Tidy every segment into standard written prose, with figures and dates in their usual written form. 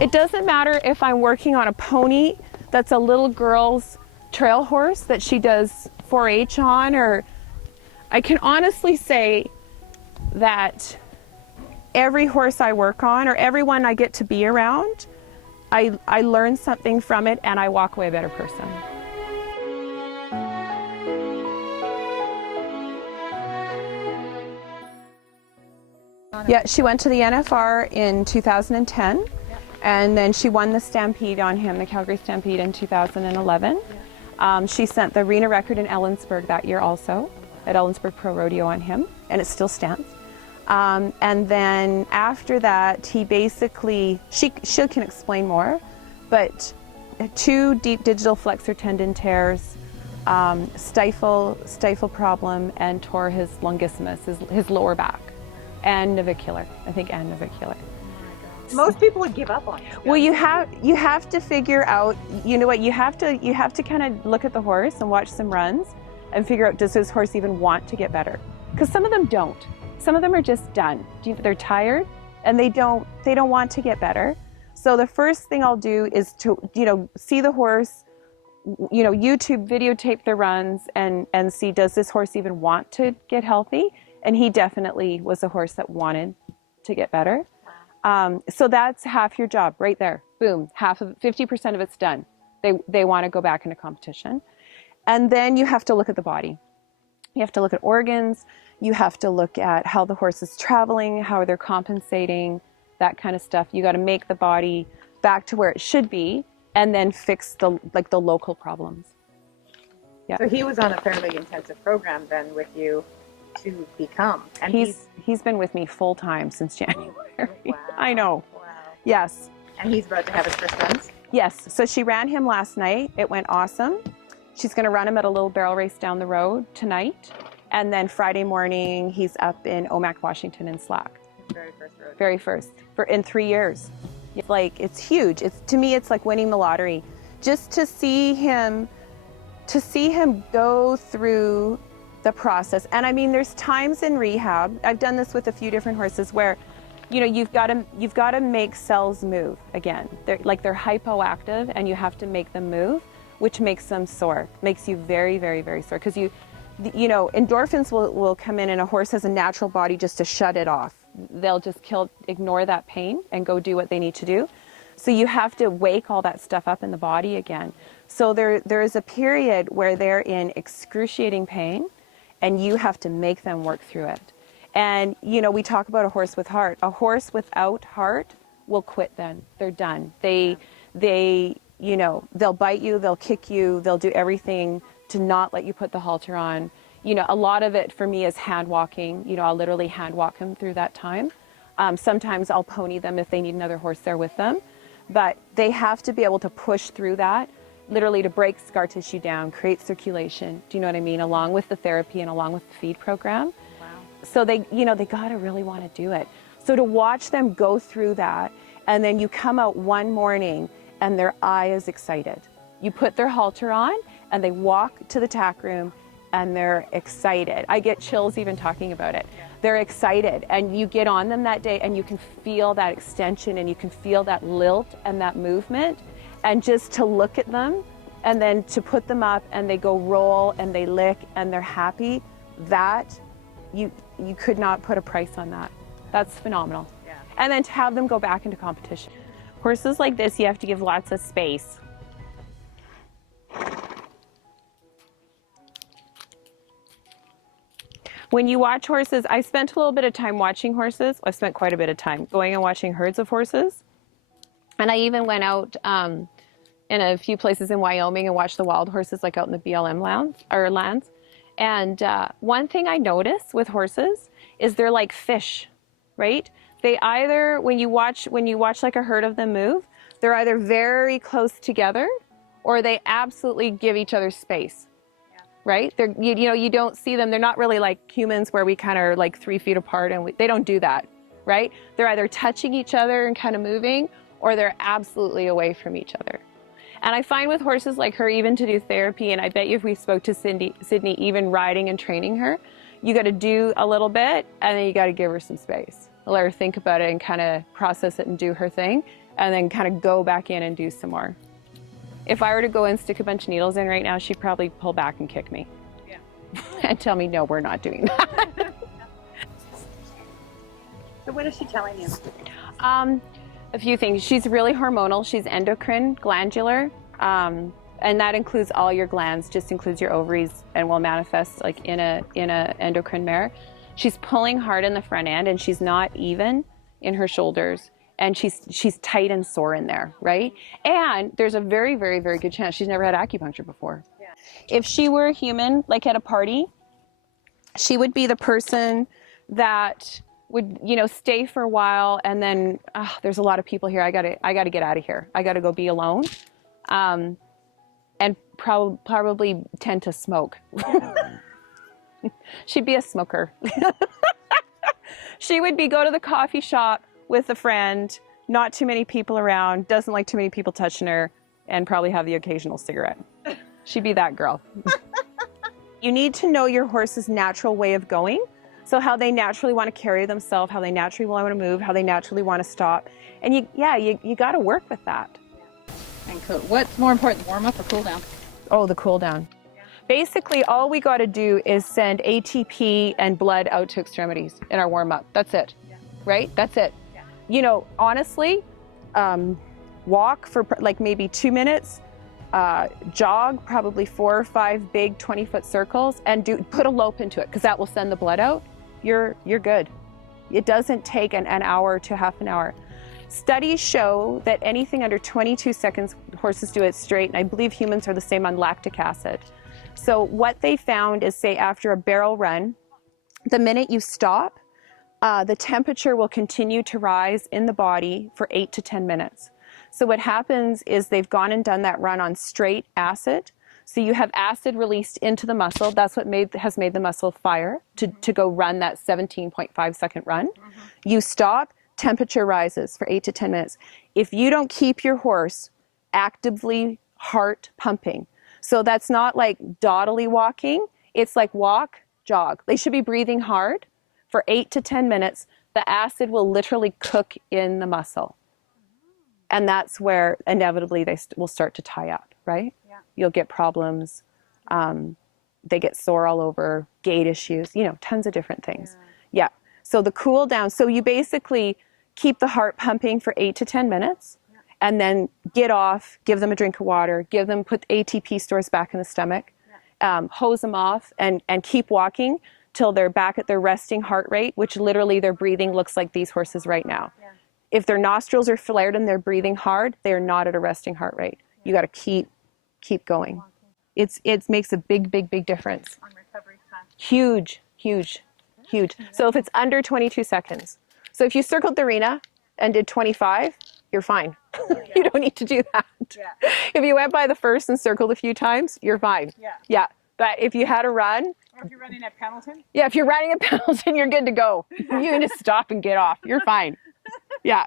It doesn't matter if I'm working on a pony that's a little girl's trail horse that she does 4-H on, or I can honestly say that every horse I work on or everyone I get to be around, I learn something from it and I walk away a better person. Yeah, she went to the NFR in 2010, and then she won the Stampede on him, the Calgary Stampede in 2011. She sent the arena record in Ellensburg that year also, at Ellensburg Pro Rodeo on him, and it still stands. And then after that, he basically, she can explain more, but 2 deep digital flexor tendon tears, stifle problem, and tore his longissimus, his lower back, and navicular, I think, and navicular. Most people would give up on it. Well, you have to figure out, you know what, you have to kind of look at the horse and watch some runs and figure out, does this horse even want to get better? Because some of them don't. Some of them are just done. They're tired and they don't want to get better. So the first thing I'll do is to, see the horse, YouTube videotape the runs and see, does this horse even want to get healthy? And he definitely was a horse that wanted to get better. So that's half your job right there. Boom, 50% of it's done. They want to go back into competition. And then you have to look at the body. You have to look at organs. You have to look at how the horse is traveling, how they're compensating, that kind of stuff. You got to make the body back to where it should be, and then fix the local problems. Yeah. So he was on a fairly intensive program then with you to become. And he's been with me full time since January. Wow. I know. Wow. Yes. And he's about to have his first runs? Yes. So she ran him last night. It went awesome. She's going to run him at a little barrel race down the road tonight. And then Friday morning, he's up in Omak, Washington in Slack. His very first road. Very first. In 3 years. It's huge. To me, it's like winning the lottery. Just to see him go through the process. And I mean, there's times in rehab, I've done this with a few different horses, where you've got to make cells move again. They're hypoactive, and you have to make them move, which makes them sore. Makes you very, very, very sore, because endorphins will come in, and a horse has a natural body just to shut it off. They'll just ignore that pain and go do what they need to do. So you have to wake all that stuff up in the body again. So there is a period where they're in excruciating pain, and you have to make them work through it. And, we talk about a horse with heart. A horse without heart will quit then. They're done. They'll bite you, they'll kick you, they'll do everything to not let you put the halter on. A lot of it for me is hand walking. I'll literally hand walk them through that time. Sometimes I'll pony them if they need another horse there with them. But they have to be able to push through that, literally to break scar tissue down, create circulation, do you know what I mean, along with the therapy and along with the feed program. Wow. So they gotta really want to do it. So to watch them go through that, and then you come out one morning and their eye is excited. You put their halter on and they walk to the tack room and they're excited. I get chills even talking about it. Yeah. They're excited, and you get on them that day and you can feel that extension and you can feel that lilt and that movement. And just to look at them and then to put them up and they go roll and they lick and they're happy, that you could not put a price on that. That's phenomenal. Yeah. And then to have them go back into competition. Horses like this, you have to give lots of space. When you watch horses, I spent a little bit of time watching horses. I spent quite a bit of time going and watching herds of horses. And I even went out in a few places in Wyoming and watched the wild horses, like out in the BLM lands. And one thing I notice with horses is they're like fish, right? They either, when you watch like a herd of them move, they're either very close together or they absolutely give each other space. Right? You don't see them. They're not really like humans where we kind of are like 3 feet apart, and they don't do that, right? They're either touching each other and kind of moving, or they're absolutely away from each other. And I find with horses like her, even to do therapy, and I bet you if we spoke to Sydney, even riding and training her, you got to do a little bit, and then you got to give her some space. Let her think about it and kind of process it and do her thing. and then kind of go back in and do some more. If I were to go and stick a bunch of needles in right now, she'd probably pull back and kick me. Yeah. And tell me, no, we're not doing that. So what is she telling you? A few things. She's really hormonal. She's endocrine, glandular, and that includes all your glands, just includes your ovaries, and will manifest like in a endocrine mare. She's pulling hard in the front end, and she's not even in her shoulders, and she's tight and sore in there, right? And there's a very, very, very good chance she's never had acupuncture before. Yeah. If she were a human, like at a party, she would be the person that would, you know, stay for a while, and then there's a lot of people here. I gotta get out of here. I gotta go be alone, and probably tend to smoke. She'd be a smoker. She would go to the coffee shop with a friend, not too many people around, doesn't like too many people touching her, and probably have the occasional cigarette. She'd be that girl. You need to know your horse's natural way of going. So how they naturally want to carry themselves, how they naturally want to move, how they naturally want to stop. And you got to work with that. And cool. What's more important, warm up or cool down? Oh, the cool down. Yeah. Basically, all we got to do is send ATP and blood out to extremities in our warm up. That's it. Yeah. Right? That's it. Yeah. You know, honestly, walk for like maybe 2 minutes, jog probably 4 or 5 big 20-foot circles, and put a lope into it, because that will send the blood out. You're good. It doesn't take an hour to half an hour. Studies show that anything under 22 seconds, horses do it straight, and I believe humans are the same on lactic acid. So what they found is, say after a barrel run, the minute you stop, the temperature will continue to rise in the body for 8 to 10 minutes. So what happens is they've gone and done that run on straight acid. So you have acid released into the muscle. That's what has made the muscle fire to go run that 17.5 second run. You stop, temperature rises for 8 to 10 minutes. If you don't keep your horse actively heart pumping, so that's not like doddily walking, it's like walk, jog. They should be breathing hard for 8 to 10 minutes. The acid will literally cook in the muscle. And that's where inevitably they will start to tie up, right? Yeah. You'll get problems. They get sore all over, gait issues, you know, tons of different things. Yeah. So the cool down. So you basically keep the heart pumping for 8 to 10 minutes, and then get off, give them a drink of water, put ATP stores back in the stomach, hose them off, and keep walking till they're back at their resting heart rate, which literally their breathing looks like these horses right now. Yeah. If their nostrils are flared and they're breathing hard, they're not at a resting heart rate. You got to keep going. It makes a big difference. On recovery time. Huge. So if it's under 22 seconds. So if you circled the arena and did 25, you're fine. You don't need to do that. Yeah. If you went by the first and circled a few times, you're fine. Yeah. But if you had a run. Or if you're running at Pendleton? Yeah, if you're running at Pendleton, you're good to go. You can just stop and get off. You're fine. Yeah.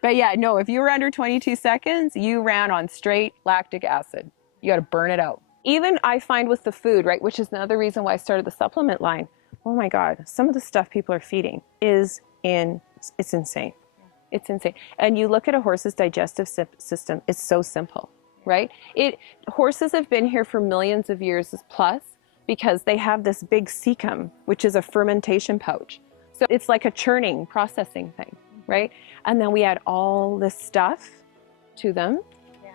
But yeah, no, if you were under 22 seconds, you ran on straight lactic acid. You got to burn it out. Even I find with the food, right, which is another reason why I started the supplement line. Oh my God, some of the stuff people are feeding it's insane. It's insane. And you look at a horse's digestive system, it's so simple, right? Horses have been here for millions of years plus because they have this big cecum, which is a fermentation pouch. So it's like a churning, processing thing, right? And then we add all this stuff to them,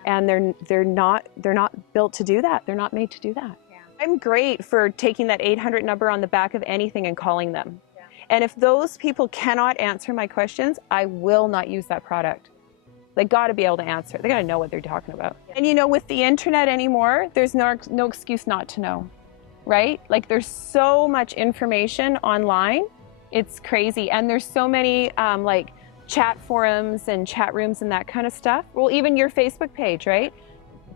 and they're not built to do that. They're not made to do that. Yeah. I'm great for taking that 800 number on the back of anything and calling them. Yeah. And if those people cannot answer my questions, I will not use that product. They got to be able to answer. They got to know what they're talking about. Yeah. And you know, with the internet anymore, there's no excuse not to know, right? Like there's so much information online. It's crazy. And there's so many like chat forums and chat rooms and that kind of stuff. Well, even your Facebook page, right?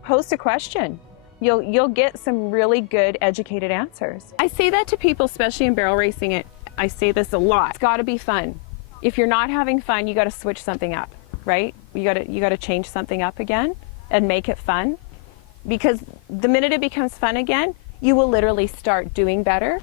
Post a question. You'll get some really good educated answers. I say that to people, especially in barrel racing. I say this a lot. It's got to be fun. If you're not having fun, you got to switch something up, right? You got to change something up again and make it fun, because the minute it becomes fun again, you will literally start doing better